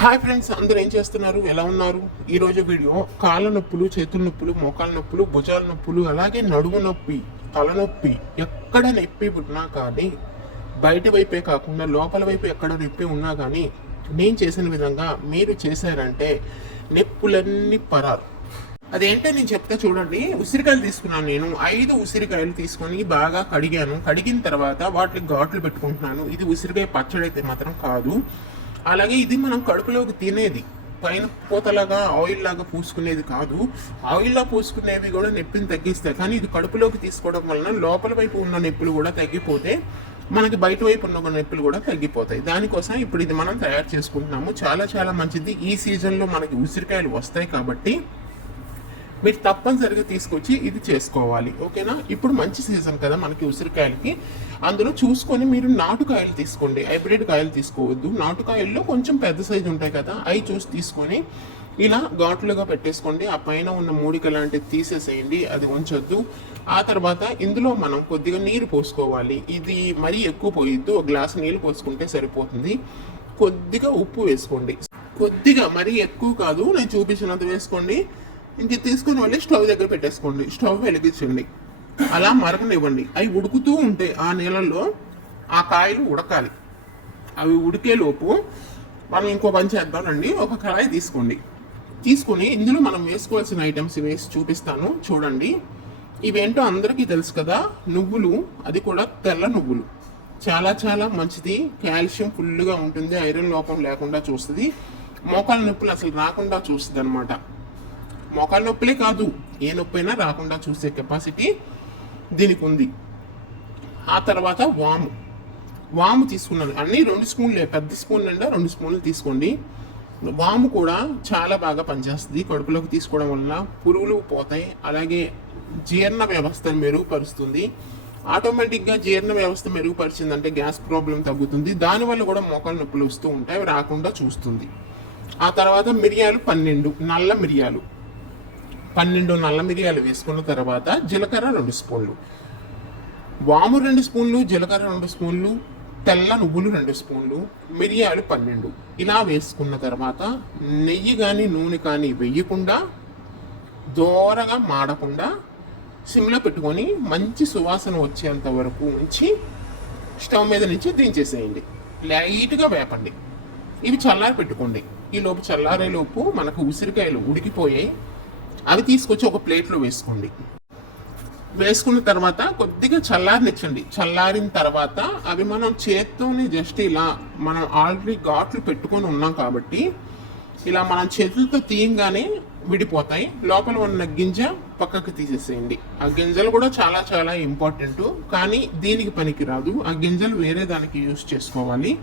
Hi friends అందరూ ఏం చేస్తున్నారు? ఎలా ఉన్నారు? ఈరోజు వీడియో కాళ్ళ నొప్పులు చేతుల నొప్పులు మోకాళ్ళ నొప్పులు భుజాల నొప్పులు అలాగే నడుము నొప్పి తలనొప్పి ఎక్కడ నొప్పి పుట్టినా కానీ బయట వైపే కాకుండా లోపల వైపు ఎక్కడ నొప్పి ఉన్నా కానీ నేను చేసిన విధంగా మీరు చేశారంటే నొప్పులన్నీ పరారు. అదేంటో నేను చెప్తే చూడండి. ఉసిరికాయలు తీసుకున్నాను నేను. ఐదు ఉసిరికాయలు తీసుకొని బాగా కడిగాను. కడిగిన తర్వాత వాటికి ఘాట్లు పెట్టుకుంటున్నాను. ఇది ఉసిరికాయ పచ్చడి అయితే మాత్రం కాదు. అలాగే ఇది మనం కడుపులోకి తినేది. పైన పూతలాగా ఆయిల్ లాగా పూసుకునేది కాదు. ఆయిల్లా పూసుకునేవి కూడా నొప్పిని తగ్గిస్తాయి. కానీ ఇది కడుపులోకి తీసుకోవడం వలన లోపల వైపు ఉన్న నొప్పులు కూడా తగ్గిపోతే మనకి బయట వైపు ఉన్న నొప్పులు కూడా తగ్గిపోతాయి. దానికోసం ఇప్పుడు ఇది మనం తయారు చేసుకుంటున్నాము. చాలా చాలా మంచిది. ఈ సీజన్లో మనకి ఉసిరికాయలు వస్తాయి కాబట్టి మీరు తప్పనిసరిగా తీసుకొచ్చి ఇది చేసుకోవాలి ఓకేనా? ఇప్పుడు మంచి సీజన్ కదా మనకి ఉసిరికాయలకి. అందులో చూసుకొని మీరు నాటుకాయలు తీసుకోండి. హైబ్రిడ్ కాయలు తీసుకోవద్దు. నాటుకాయల్లో కొంచెం పెద్ద సైజు ఉంటాయి కదా అవి చూసి తీసుకొని ఇలా ఘాట్లుగా పెట్టేసుకోండి. ఆ పైన ఉన్న మూడిక లాంటిది తీసేసేయండి అది ఉంచొద్దు. ఆ తర్వాత ఇందులో మనం కొద్దిగా నీరు పోసుకోవాలి. ఇది మరీ ఎక్కువ పోయిద్దు. ఒక గ్లాస్ నీళ్ళు పోసుకుంటే సరిపోతుంది. కొద్దిగా ఉప్పు వేసుకోండి. కొద్దిగా మరీ ఎక్కువ కాదు నేను చూపించినంత వేసుకోండి. ఇంక తీసుకుని వెళ్ళి స్టవ్ దగ్గర పెట్టేసుకోండి. స్టవ్ వెలిగించండి. అలా మరగనివ్వండి. అవి ఉడుకుతూ ఉంటే ఆ నీళ్ళల్లో ఆ కాయలు ఉడకాలి. అవి ఉడికేలోపు మనం ఇంకో పని చేద్దామండి. ఒక కళాయి తీసుకోండి. తీసుకొని ఇందులో మనం వేసుకోవాల్సిన ఐటమ్స్ వేసి చూపిస్తాను. చూడండి. ఇవేంటో అందరికీ తెలుసు కదా. నువ్వులు. అది కూడా తెల్ల నువ్వులు. చాలా చాలా మంచిది. కాల్షియం ఫుల్గా ఉంటుంది. ఐరన్ లోపం లేకుండా చూస్తుంది. మోకాల నొప్పులు అసలు రాకుండా చూస్తుంది అనమాట మోకాల నొప్పులే కాదు. ఏ నొప్పి అయినా రాకుండా చూసే కెపాసిటీ దీనికి ఉంది. ఆ తర్వాత వాము. వాము తీసుకున్నాను అన్ని రెండు స్పూన్లే. పెద్ద స్పూన్ నిండా రెండు స్పూన్లు తీసుకోండి. వాము కూడా చాలా బాగా పనిచేస్తుంది. కడుపులోకి తీసుకోవడం వలన పురుగులు పోతాయి. అలాగే జీర్ణ వ్యవస్థను మెరుగుపరుస్తుంది. ఆటోమేటిక్గా జీర్ణ వ్యవస్థ మెరుగుపరిచిందంటే గ్యాస్ ప్రాబ్లం తగ్గుతుంది. దానివల్ల కూడా మోకాల నొప్పులు వస్తూ ఉంటాయి. రాకుండా చూస్తుంది. ఆ తర్వాత మిరియాలు పన్నెండు. నల్ల మిరియాలు. పన్నెండు నల్ల మిరియాలు వేసుకున్న తర్వాత జీలకర్ర రెండు స్పూన్లు. వాము రెండు స్పూన్లు జీలకర్ర రెండు స్పూన్లు తెల్ల నువ్వులు రెండు స్పూన్లు మిరియాలు పన్నెండు. ఇలా వేసుకున్న తర్వాత నెయ్యి కానీ నూనె కానీ వేయకుండా దోరగా మాడకుండా సిమ్లో పెట్టుకొని మంచి సువాసన వచ్చేంత వరకు ఉంచి స్టవ్ మీద నుంచి దించేసేయండి. లైట్గా వేపండి. ఇవి చల్లారి పెట్టుకోండి. ఈ లోపు చల్లారేలోపు మనకు ఉసిరికాయలు ఉడికిపోయాయి. అవి తీసుకొచ్చి ఒక ప్లేట్లో వేసుకోండి. వేసుకున్న తర్వాత కొద్దిగా చల్లారనిచ్చండి. చల్లారిన తర్వాత అవి మనం చేత్తోని జస్ట్ ఇలా మనం ఆల్రెడీ ఘాట్లు పెట్టుకొని ఉన్నాం కాబట్టి ఇలా మనం చేతులతో తీయంగానే విడిపోతాయి. లోపల ఉన్న గింజ పక్కకు తీసేసేయండి. ఆ గింజలు కూడా చాలా చాలా ఇంపార్టెంట్. కానీ దీనికి పనికిరాదు. ఆ గింజలు వేరే దానికి యూస్ చేసుకోవాలి.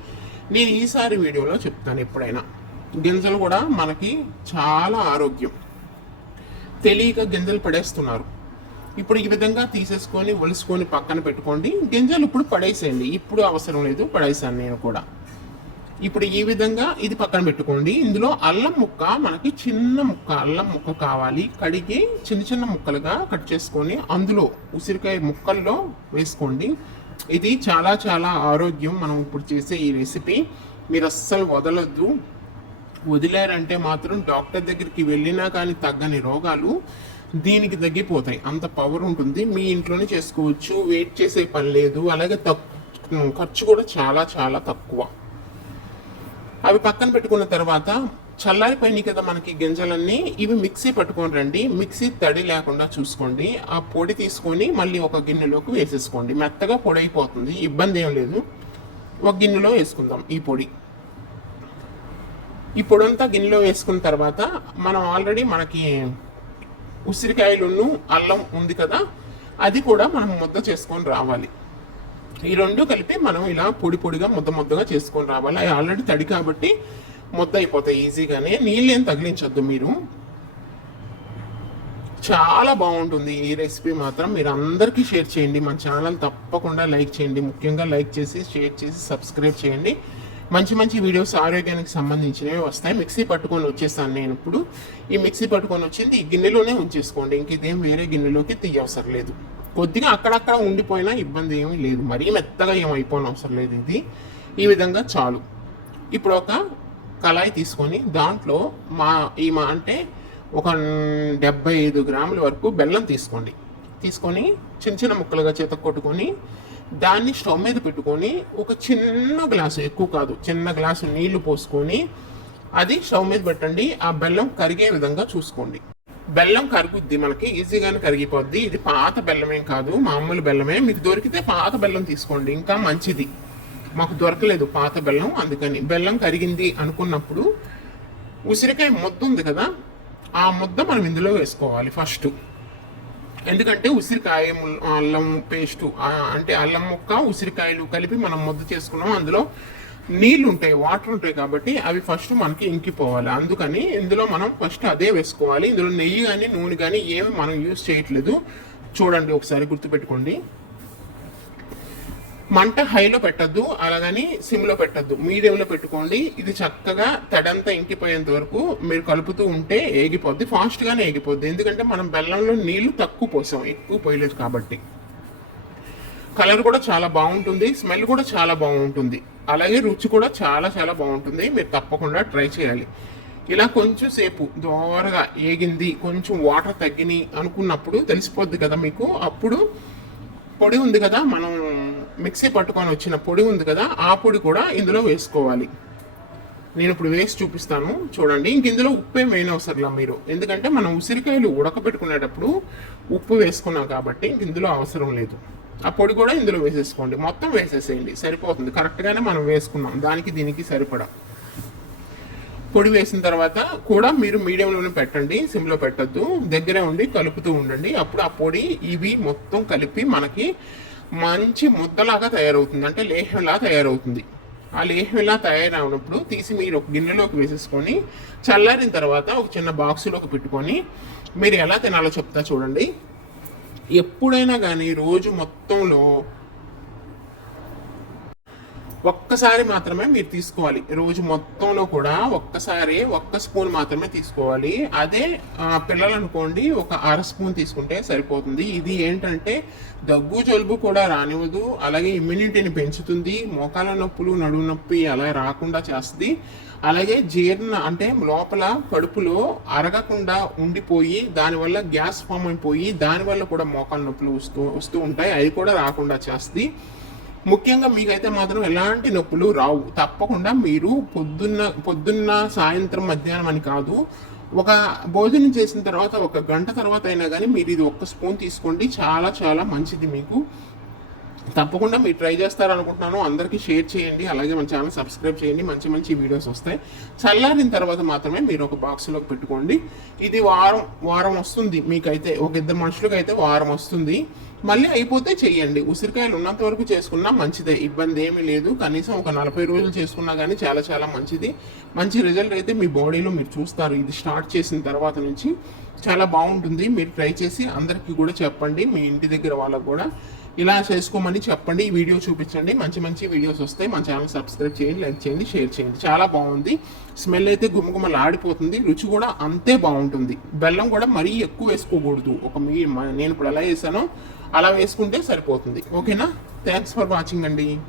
నేను ఈసారి వీడియోలో చెప్తాను ఎప్పుడైనా. గింజలు కూడా మనకి చాలా ఆరోగ్యం. తెలియక గింజలు పడేస్తున్నారు. ఇప్పుడు ఈ విధంగా తీసేసుకొని ఒలుసుకొని పక్కన పెట్టుకోండి. గింజలు ఇప్పుడు పడేసేయండి. ఇప్పుడు అవసరం లేదు పడేసాను నేను కూడా. ఇప్పుడు ఈ విధంగా ఇది పక్కన పెట్టుకోండి. ఇందులో అల్లం ముక్క మనకి చిన్న ముక్క అల్లం ముక్క కావాలి. కడిగి చిన్న చిన్న ముక్కలుగా కట్ చేసుకొని అందులో ఉసిరికాయ ముక్కల్లో వేసుకోండి. ఇది చాలా చాలా ఆరోగ్యం మనం ఇప్పుడు చేసే ఈ రెసిపీ. మీరు అస్సలు వదలొద్దు. వదిలారంటే మాత్రం డాక్టర్ దగ్గరికి వెళ్ళినా కానీ తగ్గని రోగాలు దీనికి తగ్గిపోతాయి. అంత పవర్ ఉంటుంది. మీ ఇంట్లోనే చేసుకోవచ్చు. వెయిట్ చేసే పని లేదు. అలాగే తక్కువ ఖర్చు కూడా చాలా చాలా తక్కువ. అవి పక్కన పెట్టుకున్న తర్వాత చల్లారిపోయినాయి కదా మనకి గింజలన్నీ. ఇవి మిక్సీ పట్టుకొని రండి. మిక్సీ తడి లేకుండా చూసుకోండి. ఆ పొడి తీసుకొని మళ్ళీ ఒక గిన్నెలోకి వేసేసుకోండి. మెత్తగా పొడి అయిపోతుంది ఇబ్బంది ఏం లేదు. ఒక గిన్నెలో వేసుకుందాం ఈ పొడి. ఈ పొడంతా గిన్నెలో వేసుకున్న తర్వాత మనం ఆల్రెడీ మనకి ఉసిరికాయలున్ను అల్లం ఉంది కదా అది కూడా మనం ముద్ద చేసుకొని రావాలి. ఈ రెండు కలిపి మనం ఇలా పొడి పొడిగా ముద్ద ముద్దగా చేసుకొని రావాలి. అవి ఆల్రెడీ తడి కాబట్టి ముద్ద అయిపోతాయి ఈజీగానే. నీళ్ళు ఏం తగిలించొద్దు మీరు. చాలా బాగుంటుంది ఈ రెసిపీ మాత్రం. మీరు అందరికీ షేర్ చేయండి. మన ఛానల్ తప్పకుండా లైక్ చేయండి. ముఖ్యంగా లైక్ చేసి షేర్ చేసి సబ్స్క్రైబ్ చేయండి. మంచి మంచి వీడియోస్ ఆరోగ్యానికి సంబంధించినవి వస్తాయి. మిక్సీ పట్టుకొని వచ్చేస్తాను నేను ఇప్పుడు. ఈ మిక్సీ పట్టుకొని వచ్చింది ఈ గిన్నెలోనే ఉంచేసుకోండి. ఇంక ఇదేం వేరే గిన్నెలోకి తీయవసరం లేదు. కొద్దిగా అక్కడక్కడ ఉండిపోయినా ఇబ్బంది ఏమీ లేదు. మరీ మెత్తగా ఏమైపోయిన అవసరం లేదు ఇది. ఈ విధంగా చాలు. ఇప్పుడు ఒక కళాయి తీసుకొని దాంట్లో మా ఈ మా అంటే ఒక డెబ్బై ఐదు గ్రాముల వరకు బెల్లం తీసుకోండి. తీసుకొని చిన్న చిన్న ముక్కలుగా చేత కొట్టుకొని దాన్ని స్టవ్ మీద పెట్టుకొని ఒక చిన్న గ్లాసు ఎక్కువ కాదు చిన్న గ్లాసు నీళ్ళు పోసుకొని అది స్టవ్ మీద పెట్టండి. ఆ బెల్లం కరిగే విధంగా చూసుకోండి. బెల్లం కరుగుద్ది మనకి ఈజీగానే కరిగిపోద్ది. ఇది పాత బెల్లమేం కాదు మామూలు బెల్లమే. మీకు దొరికితే పాత బెల్లం తీసుకోండి ఇంకా మంచిది. మాకు దొరకలేదు పాత బెల్లం అందుకని. బెల్లం కరిగింది అనుకున్నప్పుడు ఉసిరికాయ ముద్ద ఉంది కదా ఆ ముద్ద మనం ఇందులో వేసుకోవాలి ఫస్ట్. ఎందుకంటే ఉసిరికాయ అల్లం పేస్టు అంటే అల్లం ముక్క ఉసిరికాయలు కలిపి మనం ముద్ద చేసుకున్నాం. అందులో నీళ్ళు ఉంటాయి వాటర్ ఉంటాయి కాబట్టి అవి ఫస్ట్ మనకి ఇంకిపోవాలి. అందుకని ఇందులో మనం ఫస్ట్ అదే వేసుకోవాలి. ఇందులో నెయ్యి కానీ నూనె కానీ ఏమి మనం యూజ్ చేయట్లేదు. చూడండి ఒకసారి గుర్తుపెట్టుకోండి. మంట హైలో పెట్టద్దు అలాగని సిమ్లో పెట్టద్దు. మీడియంలో పెట్టుకోండి. ఇది చక్కగా తడంతా ఇంకిపోయేంత వరకు మీరు కలుపుతూ ఉంటే ఏగిపోద్ది ఫాస్ట్గానే ఏగిపోద్ది. ఎందుకంటే మనం బెల్లంలో నీళ్ళు తక్కువ పోసాం ఎక్కువ పోయలేదు కాబట్టి. కలర్ కూడా చాలా బాగుంటుంది స్మెల్ కూడా చాలా బాగుంటుంది. అలాగే రుచి కూడా చాలా చాలా బాగుంటుంది. మీరు తప్పకుండా ట్రై చేయాలి. ఇలా కొంచెం సేపు దోరగా ఏగింది కొంచెం వాటర్ తగ్గినాయి అనుకున్నప్పుడు తెలిసిపోద్ది కదా మీకు. అప్పుడు పొడి ఉంది కదా మనం మిక్సీ పట్టుకొని వచ్చిన పొడి ఉంది కదా ఆ పొడి కూడా ఇందులో వేసుకోవాలి. నేను ఇప్పుడు వేసి చూపిస్తాను. చూడండి ఇంక ఇందులో ఉప్పు ఏం వేయనవసరంలా మీరు. ఎందుకంటే మనం ఉసిరికాయలు ఉడకబెట్టుకునేటప్పుడు ఉప్పు వేసుకున్నాం కాబట్టి ఇంక ఇందులో అవసరం లేదు. ఆ పొడి కూడా ఇందులో వేసేసుకోండి. మొత్తం వేసేసేయండి. సరిపోతుంది. కరెక్ట్గానే మనం వేసుకున్నాం. దానికి దీనికి సరిపడా. పొడి వేసిన తర్వాత కూడా మీరు మీడియంలోనే పెట్టండి. సిమ్లో పెట్టద్దు. దగ్గరే ఉండి కలుపుతూ ఉండండి. అప్పుడు ఆ పొడి ఇవి మొత్తం కలిపి మనకి మంచి ముద్దలాగా తయారవుతుంది. అంటే లేహంలా తయారవుతుంది. ఆ లేహంలా తయారైనప్పుడు తీసి మీరు ఒక గిన్నెలోకి వేసేసుకొని చల్లారిన తర్వాత ఒక చిన్న బాక్సులోకి పెట్టుకొని మీరు ఎలా తినాలో చెప్తా చూడండి. ఎప్పుడైనా కానీ రోజు మొత్తంలో ఒక్కసారి మాత్రమే మీరు తీసుకోవాలి. రోజు మొత్తంలో కూడా ఒక్కసారి ఒక్క స్పూన్ మాత్రమే తీసుకోవాలి. అదే పిల్లలు అనుకోండి ఒక అర స్పూన్ తీసుకుంటే సరిపోతుంది. ఇది ఏంటంటే దగ్గు జలుబు కూడా రానివ్వదు. అలాగే ఇమ్యూనిటీని పెంచుతుంది. మోకాల నొప్పులు నడుము నొప్పి అలా రాకుండా చేస్తుంది. అలాగే జీర్ణ అంటే లోపల కడుపులో అరగకుండా ఉండిపోయి దానివల్ల గ్యాస్ ఫామ్ అయిపోయి దానివల్ల కూడా మోకాల నొప్పులు వస్తూ వస్తూ ఉంటాయి. అవి కూడా రాకుండా చేస్తుంది. ముఖ్యంగా మీకైతే మాత్రం ఎలాంటి నొప్పులు రావు. తప్పకుండా మీరు పొద్దున్న పొద్దున్న సాయంత్రం మధ్యాహ్నం అని కాదు ఒక భోజనం చేసిన తర్వాత ఒక గంట తర్వాత అయినా కానీ మీరు ఇది ఒక్క స్పూన్ తీసుకోండి. చాలా చాలా మంచిది మీకు. తప్పకుండా మీరు ట్రై చేస్తారనుకుంటున్నాను. అందరికీ షేర్ చేయండి. అలాగే మన ఛానల్ సబ్స్క్రైబ్ చేయండి. మంచి మంచి వీడియోస్ వస్తాయి. చల్లారిన తర్వాత మాత్రమే మీరు ఒక బాక్స్లోకి పెట్టుకోండి. ఇది వారం వారం వస్తుంది. మీకైతే ఒక ఇద్దరు మనుషులకు అయితే వారం వస్తుంది. మళ్ళీ అయిపోతే చేయండి. ఉసిరికాయలు ఉన్నంత వరకు చేసుకున్నా మంచిదే. ఇబ్బంది ఏమీ లేదు. కనీసం ఒక నలభై రోజులు చేసుకున్నా కానీ చాలా చాలా మంచిది. మంచి రిజల్ట్ అయితే మీ బాడీలో మీరు చూస్తారు. ఇది స్టార్ట్ చేసిన తర్వాత నుంచి చాలా బాగుంటుంది. మీరు ట్రై చేసి అందరికీ కూడా చెప్పండి. మీ ఇంటి దగ్గర వాళ్ళకు కూడా. ఇలా చేసుకోమని చెప్పండి. ఈ వీడియో చూపించండి. మంచి మంచి వీడియోస్ వస్తాయి. మన ఛానల్ సబ్స్క్రైబ్ చేయండి లైక్ చేయండి షేర్ చేయండి. చాలా బాగుంది. స్మెల్ అయితే గుమగుమలు ఆడిపోతుంది రుచి కూడా అంతే బాగుంటుంది. బెల్లం కూడా మరీ ఎక్కువ వేసుకోకూడదు. ఒక మీ మ- నేను ఇప్పుడు ఎలా వేసానో. అలా వేసుకుంటే సరిపోతుంది. ఓకేనా? థ్యాంక్స్ ఫర్ వాచింగ్ అండి.